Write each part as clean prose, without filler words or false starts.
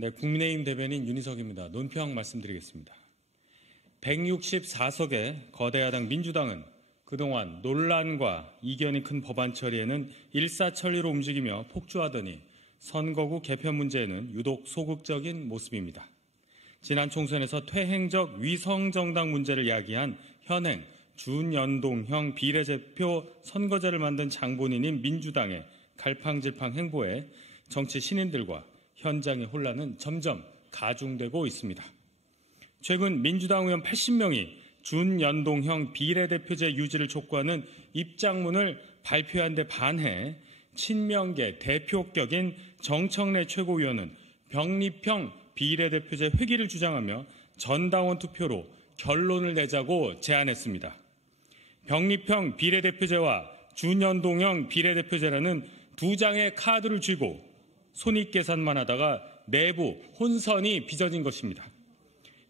네, 국민의힘 대변인 윤희석입니다. 논평 말씀드리겠습니다. 164석의 거대 야당 민주당은 그동안 논란과 이견이 큰 법안 처리에는 일사천리로 움직이며 폭주하더니 선거구 개편 문제에는 유독 소극적인 모습입니다. 지난 총선에서 퇴행적 위성정당 문제를 야기한 현행 준연동형 비례대표 선거제를 만든 장본인인 민주당의 갈팡질팡 행보에 정치 신인들과 현장의 혼란은 점점 가중되고 있습니다. 최근 민주당 의원 80명이 준연동형 비례대표제 유지를 촉구하는 입장문을 발표한 데 반해 친명계 대표격인 정청래 최고위원은 병립형 비례대표제 회귀를 주장하며 전당원 투표로 결론을 내자고 제안했습니다. 병립형 비례대표제와 준연동형 비례대표제라는 두 장의 카드를 쥐고 손익계산만 하다가 내부 혼선이 빚어진 것입니다.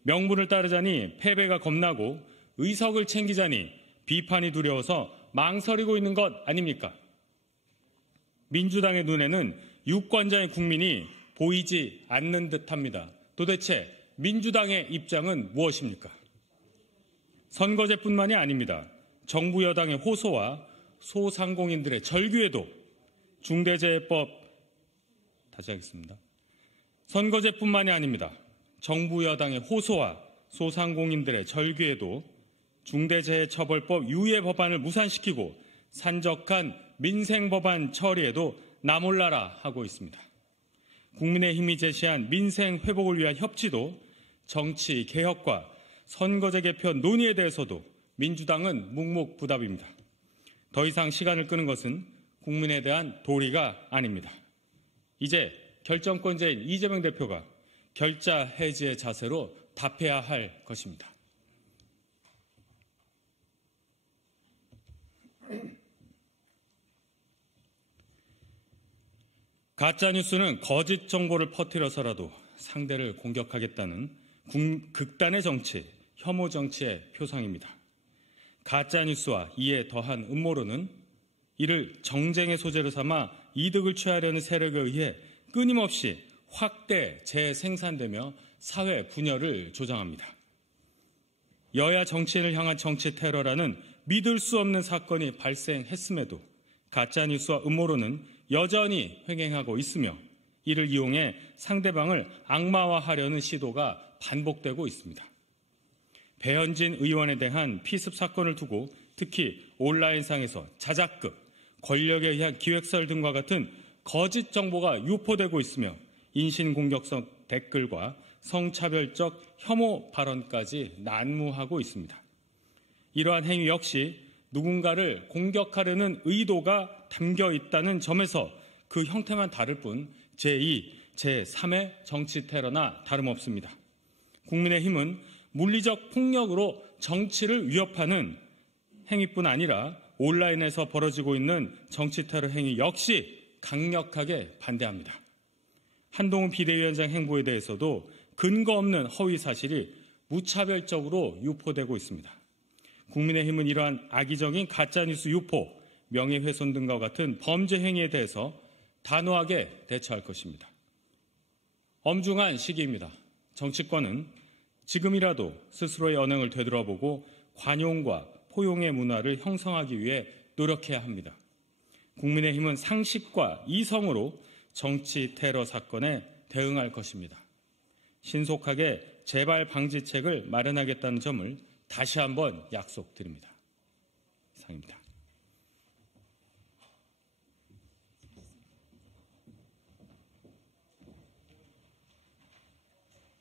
명분을 따르자니 패배가 겁나고 의석을 챙기자니 비판이 두려워서 망설이고 있는 것 아닙니까? 민주당의 눈에는 유권자의 국민이 보이지 않는 듯합니다. 도대체 민주당의 입장은 무엇입니까? 선거제뿐만이 아닙니다. 정부 여당의 호소와 소상공인들의 절규에도 중대재해법 다시 하겠습니다. 선거제뿐만이 아닙니다. 정부 여당의 호소와 소상공인들의 절규에도 중대재해처벌법 유예 법안을 무산시키고 산적한 민생법안 처리에도 나 몰라라 하고 있습니다. 국민의힘이 제시한 민생 회복을 위한 협치도 정치 개혁과 선거제 개편 논의에 대해서도 민주당은 묵묵부답입니다. 더 이상 시간을 끄는 것은 국민에 대한 도리가 아닙니다. 이제 결정권자인 이재명 대표가 결자 해지의 자세로 답해야 할 것입니다. 가짜뉴스는 거짓 정보를 퍼뜨려서라도 상대를 공격하겠다는 극단의 정치, 혐오 정치의 표상입니다. 가짜뉴스와 이에 더한 음모론은 이를 정쟁의 소재로 삼아 이득을 취하려는 세력에 의해 끊임없이 확대 재생산되며 사회 분열을 조장합니다. 여야 정치인을 향한 정치 테러라는 믿을 수 없는 사건이 발생했음에도 가짜뉴스와 음모론은 여전히 횡행하고 있으며 이를 이용해 상대방을 악마화하려는 시도가 반복되고 있습니다. 배현진 의원에 대한 피습 사건을 두고 특히 온라인상에서 자작극, 권력에 의한 기획설 등과 같은 거짓 정보가 유포되고 있으며 인신공격성 댓글과 성차별적 혐오 발언까지 난무하고 있습니다. 이러한 행위 역시 누군가를 공격하려는 의도가 담겨 있다는 점에서 그 형태만 다를 뿐 제2, 제3의 정치 테러나 다름없습니다. 국민의힘은 물리적 폭력으로 정치를 위협하는 행위뿐 아니라 온라인에서 벌어지고 있는 정치 테러 행위 역시 강력하게 반대합니다. 한동훈 비대위원장 행보에 대해서도 근거 없는 허위 사실이 무차별적으로 유포되고 있습니다. 국민의힘은 이러한 악의적인 가짜뉴스 유포, 명예훼손 등과 같은 범죄 행위에 대해서 단호하게 대처할 것입니다. 엄중한 시기입니다. 정치권은 지금이라도 스스로의 언행을 되돌아보고 관용과 포용의 문화를 형성하기 위해 노력해야 합니다. 국민의힘은 상식과 이성으로 정치 테러 사건에 대응할 것입니다. 신속하게 재발 방지책을 마련하겠다는 점을 다시 한번 약속드립니다. 이상입니다.